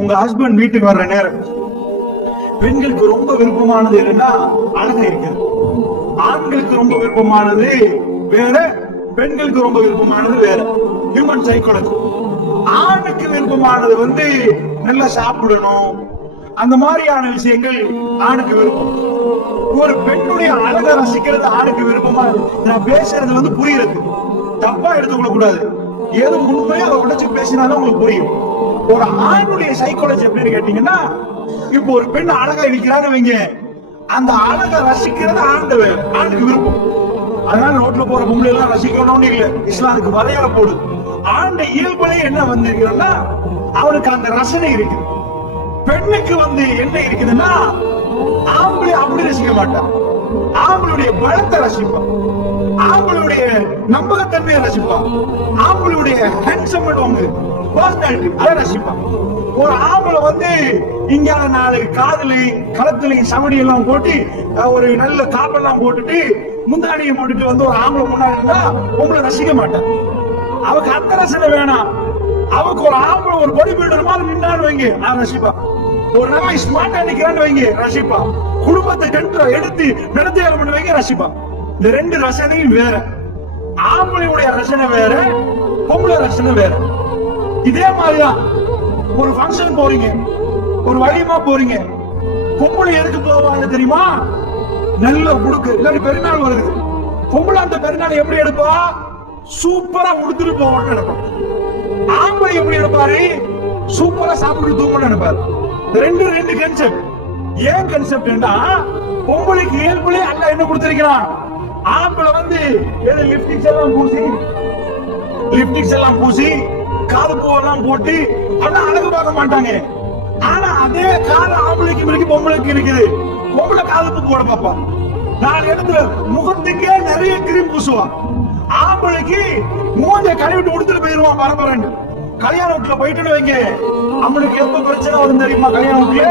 உங்க ஹஸ்பண்ட் வீட்டுக்கு வர்ற நேரம் பெண்களுக்கு ரொம்ப விருப்பமானது என்னன்னா அழகா இருக்கிறது. ஆண்களுக்கு ரொம்ப விருப்பமானது வேற, பெண்களுக்கு ரொம்ப விருப்பமானது வேற. Human psychology. ஆணுக்கு விருப்பமானது நல்லா சாப்பிடணும், அந்த மாதிரியான விஷயங்கள் ஆணுக்கு விருப்பம். ஒரு பெண்ணுடைய அழகை ரசிக்கிறது ஆணுக்கு விருப்பமா. நான் பேசுறது புரியுறது, தப்பா எடுத்துக்கொள்ள கூடாது. ஏதோ உண்மையை அதை உடைச்சு பேசினாலும் உங்களுக்கு புரியும். ஒரு ஆணுடைய சைக்காலஜி எப்படின்னு கேட்டீங்கன்னா, இப்போ ஒரு பெண் அழகா இருக்கிறான்னு வைங்க, அந்த அழகை ரசிக்கிறது ஆணுக்கு விருப்பம். அதனால ரோட்ல போற பொம்பளை எல்லாம் ரசிக்கணும்னு இல்ல, இஸ்லாமுக்கு வரையறை போடு. ஆண்ட இயல்புலே என்ன வந்திருக்கிறோம்னா அவனுக்கு அந்த ரசனை இருக்கு. பெண்ணுக்கு என்ன இருக்குதுன்னா, ஆம்பளை அப்படி ரசிக்க மாட்டான். ஆம்பளுடைய பலத்தை ரசிப்பான், ஆம்பளுடைய நம்பகத்தன்மையை ரசிப்பான், ஆம்பளுடைய ஹேண்ட்ஸம் பர்சனாலிட்டி அதை ரசிப்பான். ஒரு ஆம்பளை இங்க 4 காதலி களத்துல சமடி எல்லாம் போட்டு ஒரு நல்ல காப்பெல்லாம் போட்டுட்டு முந்தாடியை போட்டுட்டு ஒரு ஆம்பளை முன்னாடி இருந்தா உங்களை ரசிக்க மாட்டான். அவக்கு அந்த ரசனை வேணாம். அவக்கு ஒரு ஆம்பளை ஒரு பாடி பில்டர் மாதிரி நின்றான்னு வைங்க, நான் ரசிப்பான். ஒரு நல்ல ஸ்மார்ட்டா நிக்கிறான்னு வைங்க, ரசிப்பான். குடும்பத்தை எடுத்து நடத்தியாரம் பண்ணி வைங்க, ரசிப்பான். இந்த 2 ரசனையும் வேற. ஆம்பளையுடைய ரசனை வேற, பொம்பளை ரசனை வேற. இதே மாதிரிதான் ஒரு ஃபங்க்ஷன் போறீங்க, ஒரு வழியமா போறீங்க, பொம்பளை எதுக்கு போவாங்க தெரியுமா? நல்ல உடுக்கு, இல்லாட்டி பெருநாள் வருது. பொம்பளை அந்த பெருநாள் எப்படி எடுப்பா? சூப்பரா உடுத்துட்டு போவான்னு நினைப்பான். ஆம்பளை எப்படி எடுப்பாரு? சூப்பரா சாப்பிட்டு தூங்கணும்னு நினைப்பாரு. 2 கன்செப்ட். ஏன் கன்செப்ட்னா, பொம்பளைக்கு இயல்புலே அல்ல என்ன கொடுத்திருக்கிறான். ஆம்பளை லிப்டிக்ஸ் எல்லாம் பூசி காது பூவெல்லாம் போட்டு அதெல்லாம் அழகு பார்க்க மாட்டாங்க. ஆனா அதே காது ஆம்பளைக்கு இருக்கு, பொம்பளைக்கு இருக்குது. பொம்பளை காது பூ போட பாப்பா. 4 இடத்துல முகத்துக்கே நிறைய கிரீம் பூசுவான். ஆம்பளைக்கு மூஞ்ச கழுவிட்டு உடுத்துட்டு போயிருவான் பரபரன்னு. கல்யாண வீட்டுல போயிட்டு வைங்க, அவனுக்கு எப்ப பிரச்சனை வரும் தெரியுமா? கல்யாண வீட்டுல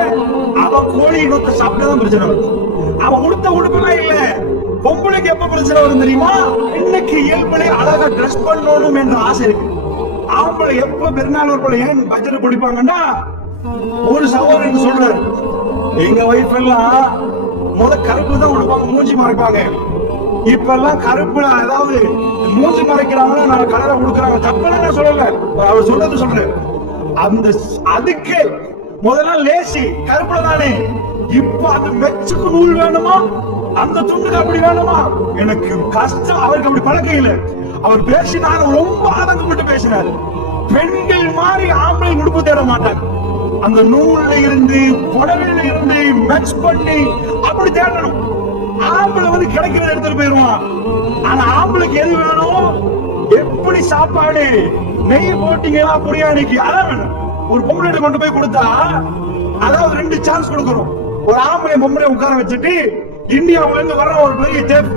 அவன் கோழி இனத்தை சாப்பிட்டுதான் பிரச்சனை வருது. அவன் உடுத்த உடுப்பெல்லாம் இல்ல. பொம்பளைக்கு எப்ப பிரச்சனை வரும் தெரியுமா? இன்னைக்கு இயல்புலே அழகா ட்ரெஸ் பண்ணணும் என்ற ஆசை இருக்கு. ஆம்பளை எப்ப பெருநாள் ஒரு ஏன் பட்ஜெட் பிடிப்பாங்கன்னா, ஒரு சகோதரன் சொல்றாரு, எங்க வைஃப் எல்லாம் கருப்பு தான் உடுப்பாங்க, மூஞ்சி மறைப்பாங்க. இப்ப எல்லாம் கருப்புல ஏதாவது மூஞ்சி மறைக்கிறாங்கன்னா நான் கலரை கொடுக்குறாங்க. தப்பெல்லாம் சொல்லல, அவர் சொல்றது சொல்றேன். அதுக்கு முதல்ல லேசி கருப்புல தானே. இப்ப அது மெச்சுக்கு நூல் வேணுமா, அந்த துண்டுக்கு அப்படி வேணுமா? எனக்கு கஷ்டம். அவருக்கு அப்படி பழக்கம் இல்லை. அவர் பேசினாரு, ரொம்ப ஆதங்கப்பட்டு பேசினாரு. பெண்கள் மாதிரி ஆம்பளை உடுப்பு தேட மாட்டாங்க. அந்த நூல்ல இருந்து புடவையில இருந்து மேட்ச் பண்ணி அப்படி தேடணும். ஆம்பளை கிடைக்கிறத எடுத்துட்டு போயிருவான். ஆனா ஆம்பளைக்கு எது வேணும்? எப்படி சாப்பாடு, நெய் போட்டீங்களா பிரியாணிக்கு, அதான் வேணும். ஒரு பொம்பளை கொண்டு போய் கொடுத்தா, அதாவது 2 சான்ஸ் கொடுக்கணும். ஒரு ஆம்பளை பொம்பளை உட்கார வச்சுட்டு இந்தியாவுல இருந்து வர்ற ஒரு பெரிய செஃப்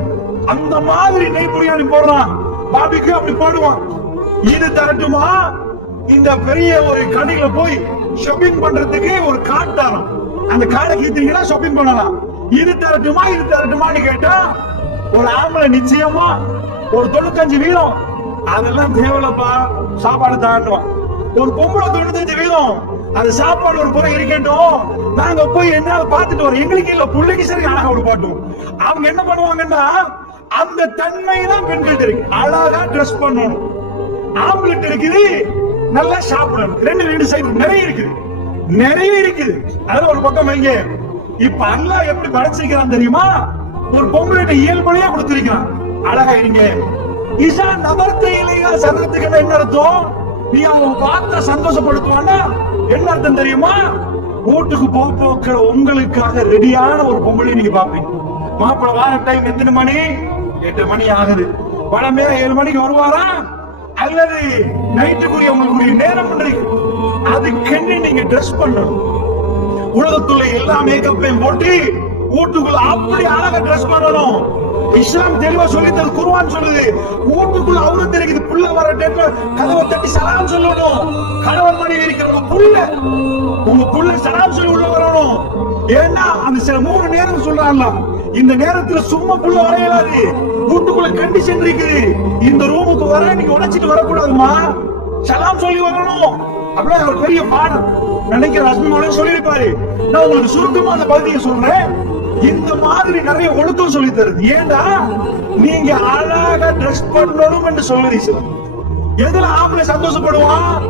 அந்த மாதிரி நெய் பிரியாணி போடுறான், பாபிக்கு அப்படி போடுவான். இது தரட்டுமா? இந்த பெரிய ஒரு கடையில போய் ஷாப்பிங் பண்றதுக்கு ஒரு கார்டு தரோம், அந்த கார்டை கீத்தீங்கன்னா ஷாப்பிங் பண்ணலாம். இது தரட்டுமா, இது தரட்டுமான்னு கேட்டா ஒரு ஆம்பளை நிச்சயமா ஒரு 95 வீதம் அதெல்லாம் தேவையில்லப்பா, சாப்பாடு தாண்டுவான். ஒரு பொம்பளை 95 வீதம் அது சாப்பாடு ஒரு புறம் இருக்கட்டும், நாங்க போய் என்ன பார்த்துட்டு வரோம், எங்களுக்கு இல்ல பிள்ளைக்கு சரி அழகா ஒரு பாட்டும். அவங்க என்ன பண்ணுவாங்கன்னா, அந்த தன்மை தான் பெண்கள் இருக்கு. அழகா ட்ரெஸ் பண்ணணும். ஆம்பளை இருக்குது நல்லா சாப்பிடணும். 2 சைடு நிறைய இருக்குது. அது ஒரு பக்கம் வைங்க. இப்ப அல்லாஹ் எப்படி படைச்சிருக்கிறான் தெரியுமா? ஒரு பொம்பளை இயல்புலையே கொடுத்திருக்கிறான், அழகா இருங்க. இசா நபர்த்தையிலேயே சரத்துக்கு என்ன அர்த்தம்? நீ அவன் பார்த்த சந்தோஷப்படுத்துவான்னா என்ன அர்த்தம் தெரியுமா? வீட்டுக்கு போக்கிற உங்களுக்காக ரெடியான ஒரு பொம்பளை நீங்க பாப்பீங்க. மாப்பிள்ள வார டைம் எத்தனை மணி? 8 மணி ஆகுது. பழமே 7 மணிக்கு வருவாரா? அல்லது நைட்டுக்குரிய உங்களுக்குரிய நேரம் அதுக்கென்னு நீங்க ட்ரெஸ் பண்ணணும். உலகத்துள்ள எல்லா மேக்கப்பையும் போட்டு வீட்டுக்குள்ள அப்படி அழகா ட்ரெஸ் பண்ணணும். இஸ்லாம் தெளிவா சொல்லி தரு, குர்ஆன் சொல்லுது. வீட்டுக்குள்ள அவரும் தெரியுது, புள்ள வர டைம்ல கதவை தட்டி சலாம் சொல்லணும். கணவன் மனைவி இருக்கிறவங்க உங்க புள்ள சலாம் சொல்லி உள்ள வரணும். ஏன்னா அந்த சில 3 நேரம் சொல்றாங்க. இந்த நேரத்துல சும்மா புள்ள வரையலாது, வீட்டுக்குள்ள கண்டிஷன் இருக்குது. இந்த ரூமுக்கு வர நீங்க உடைச்சிட்டு வரக்கூடாதுமா, சலாம் சொல்லி வரணும். அப்படியே ஒரு பெரிய பாடம் நினைக்கிற ரஸ்மிமோலையும் சொல்லியிருப்பாரு. நான் உங்களுக்கு சுருக்கமா அந்த பகுதியை சொல்றேன். இந்த மாதிரி நிறைய ஒழுக்கம் சொல்லி தருது. ஏண்டா நீங்க அழகா ட்ரெஸ் பண்ணணும் என்று சொல்லுறீங்க. எதுல ஆம்பளை சந்தோஷப்படுவான்?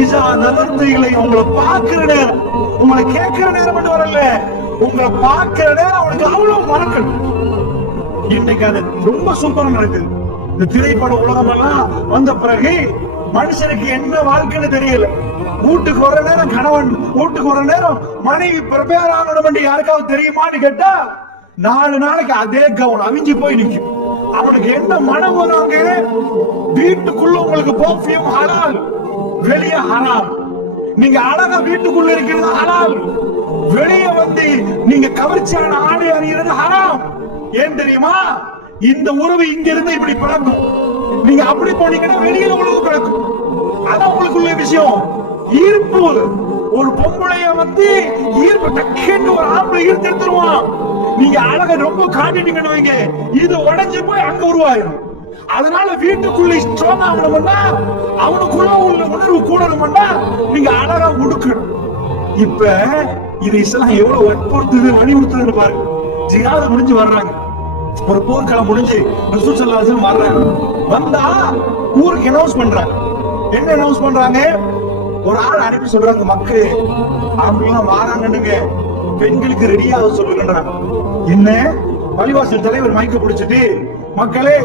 இசா நலர்ந்தைகளை உங்களை பார்க்கிற நேரம், உங்களை கேட்கிற நேரம் மட்டும் வரல, உங்களை பார்க்கிற நேரம் அவனுக்கு அவ்வளவு மறக்கணும். இன்னைக்கு அது ரொம்ப சூப்பரா நடக்குது. இந்த திரைப்பட உலகம் எல்லாம் வந்த பிறகு மனுஷனுக்கு என்ன வாழ்க்கைன்னு தெரியல. வீட்டுக்கு வர நேரம் கணவன், வீட்டுக்கு வர நேரம் மனைவி ப்ரிப்பேர் ஆகணும் யாருக்காவது தெரியுமான்னு கேட்டா 4 நாளைக்கு அதே கவனம் அவிஞ்சு போய் நிக்கும். அவனுக்கு என்ன மனம் வராங்க? வீட்டுக்குள்ள உங்களுக்கு பர்ஃபியூம் ஹலால், வெளியே ஹராம். நீங்க அழகா வீட்டுக்குள்ள இருக்கிறது ஹலால், வெளியே வந்து நீங்க கவர்ச்சியான ஆடை அறிகிறது ஹராம். ஏன் தெரியுமா? இந்த உறவு இங்க இருந்து இப்படி பழக்கும். நீங்க அப்படி போனீங்கன்னா வெளியில உறவு பழக்கும். அதான் உங்களுக்குள்ள விஷயம். ஈர்ப்பு. ஒரு பொம்பளைய வந்து ஈர்ப்பு டக்குன்னு ஒரு ஆம்பளை ஈர்த்து எடுத்துருவான். நீங்க அழகா ரொம்ப காட்டிட்டீங்கன்னு வைங்க, இது உடைஞ்சு போய் அங்க உருவாயிரும். அதனால வீட்டுக்குள்ள ஸ்ட்ராங் ஆகணும்னா, அவனுக்குள்ள உள்ள உணர்வு கூடணும்னா நீங்க அழகா உடுக்கணும். இப்ப இது இஸ்லாம் எவ்வளவு வற்புறுத்துது, வலியுறுத்துதுன்னு பாருங்க. ஜிஹாத் முடிஞ்சு வர்றாங்க, ஒரு போர்க்களம் முடிஞ்சு ரசூல் ஸல்லல்லாஹு அலைஹி வஸல்லம் வர்றாங்க. வந்தா ஊருக்கு அனௌன்ஸ் பண்றாங்க. என்ன அனௌன்ஸ் பண்றாங்க? ஒரு ஆள் அனுப்பி சொல்றாங்க, மக்கள் ஆம்பளைலாம் வாராங்கன்னுங்க, பெண்களுக்கு ரெடியாக சொல்லுங்கன்றாங்க. என்ன? பள்ளிவாசல் தலைவர் மைக்க பிடிச்சிட்டு, மக்களே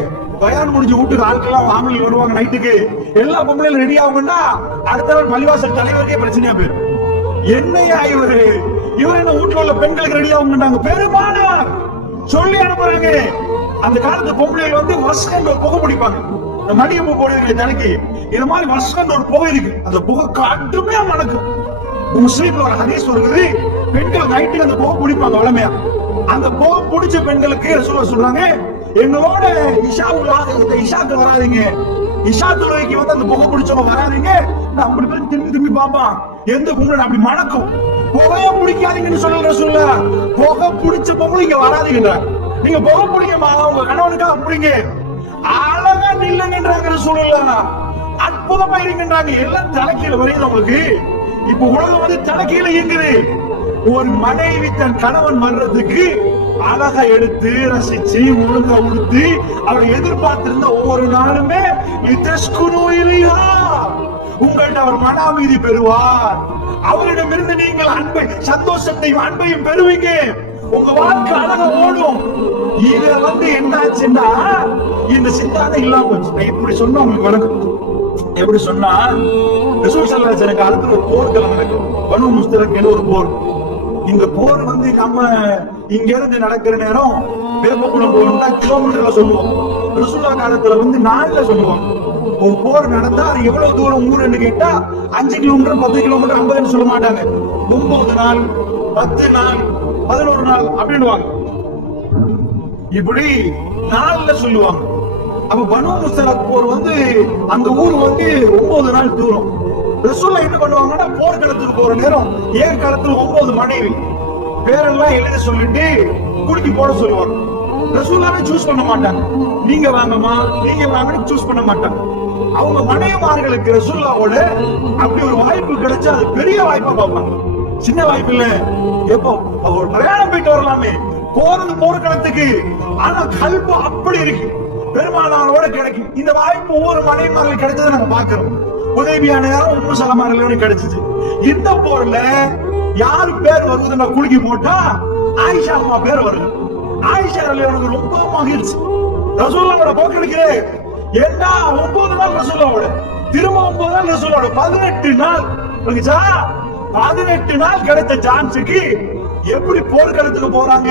பயான் முடிஞ்சு வீட்டுக்கு ஆட்கள்லாம் ஆம்பளை வருவாங்க, நைட்டுக்கு எல்லா பொம்பளையும் ரெடி ஆகும்னா அடுத்த நாள் பள்ளிவாசல் தலைவருக்கே பிரச்சனையா போயிரு. என்னையா இவரு என்ன வீட்டுல உள்ள பெண்களுக்கு ரெடி ஆகும்னாங்க. பெருமானார் சொல்லி அனுப்புறாங்க. அந்த காலத்து பொம்பளைகள் வந்து வருஷம் ஒரு புகை பிடிப்பாங்க. இந்த மடியப்பூ போடுவீங்க தலைக்கு, இது மாதிரி வருஷம் ஒரு புகை இருக்கு. அந்த புகை காட்டுமே மணக்கும். முஸ்லீம்ல ஒரு ஹதீஸ் இருக்குது, பெண்கள் நைட்டுக்கு அந்த புகை பிடிப்பாங்க வளமையா. அந்த புகை பிடிச்ச பெண்களுக்கு சொல்றாங்க, எங்களோட இஷாக்கு வராதிங்க, இஷா தொழுகைக்கு வந்து அந்த புகை பிடிச்சவங்க வராதிங்க. அப்படி போய் திரும்பி திரும்பி பாப்பான், எந்த பொங்கல் அப்படி மணக்கும். புகைய பிடிக்காதீங்கன்னு சொல்ல, புகை பிடிச்ச பொங்கல் இங்க வராதீங்க. நீங்க புகை பிடிக்கமா உங்க கணவனுக்காக பிடிங்க, அழகா நில்லுங்கன்றாங்க சூழல, அற்புதமா இருக்கின்றாங்க. எல்லாம் தலைக்கீழ வரையுது உங்களுக்கு. இப்ப உலகம் வந்து தலைக்கீழ இயங்குது. ஒரு மனைவி தன் கணவன் வர்றதுக்கு அழகா எடுத்து ரசிச்சு ஒழுங்கா உடுத்து அவரை எதிர்பார்த்திருந்த ஒவ்வொரு நாளுமே உங்கள்கிட்ட அவர் மன அமைதி பெறுவார். அவரிடமிருந்து நீங்கள் அன்பை, சந்தோஷத்தையும் அன்பையும் பெறுவீங்க. உங்க வாழ்க்கை அழகா ஓடும். இத வந்து என்னாச்சுன்னா இந்த சித்தாந்தம் இல்லாம போச்சு. இப்படி சொன்னா உங்களுக்கு வணக்கம். எப்படி சொன்னா, ரசூல் ஸல்லல்லாஹு அலைஹி வஸல்லம் காலத்துல ஒரு போர்க்களம் நடக்கும், பனு முஸ்தலக் என்ற ஒரு போர். இந்த போர் வந்து நம்ம இங்க இருந்து நடக்கிற நேரம் வேப்பகுளம் போகணும்னா கிலோமீட்டர்ல சொல்லுவோம். ரசூலுல்லாஹ் காலத்துல வந்து நாள்ல சொல்லுவோம். ஒரு போர் நடந்தா அது எவ்வளவு தூரம் ஊருன்னு கேட்டா 5 கிலோமீட்டர், 10 கிலோமீட்டர், 50 சொல்ல மாட்டாங்க. 9 நாள், 10 நாள், 11 நாள் அப்படின்னுவாங்க. இப்படி நாள்ல சொல்லுவாங்க. அப்ப பனு முஸ்தலக் போர் வந்து அந்த ஊர் வந்து 9 நாள் தூரம். ரசூலுல்லாஹ் என்ன பண்ணுவாங்கன்னா, போர்க்களத்துக்கு போற நேரம் ஏற்காலத்துல 9 மனைவி பேரெல்லாம் எழுத சொல்லிட்டு குடிக்கி போட சொல்லுவாங்க. ரசூலுல்லாஹ் சூஸ் பண்ண மாட்டாங்க. நீங்க வாங்கம்மா, நீங்க வாங்கன்னு சூஸ் பண்ண மாட்டாங்க. அவங்க மனைவிமார்களுக்கு ரசூலுல்லாஹோட அப்படி ஒரு வாய்ப்பு கிடைச்சா அது பெரிய வாய்ப்பா பார்ப்பாங்க. சின்ன வாய்ப்பு இல்ல. எப்போ ஒரு பிரயாணம் போயிட்டு வரலாமே, போறது போர்க்களத்துக்கு, ஆனா கல்பு அப்படி இருக்கு, பெருமானாரோட கிடைக்கும். இந்த வாய்ப்பு ஒவ்வொரு மனைவிமார்களுக்கு கிடைச்சதை நம்ம பாக்குறோம். உதவியா நேரம் உம்மு சலமா கிடைச்சிச்சு. இந்த போர்ல யாரு பேர் வருதுன்னா குலுக்கி போட்டா ஆயிஷா அம்மா பேர் வருது. ஆயிஷா எனக்கு ரொம்ப மகிழ்ச்சி. ரசூலுல்லாஹோட போக்கெடுக்கிறே ஏண்டா 9 நாள் ரசூலுல்லாஹோட, திரும்ப 9 நாள் ரசூலுல்லாஹோட, 18 நாள் 18 நாள் கிடைத்த சான்ஸுக்கு எப்படி போர்க்களத்துக்கு போறாங்க.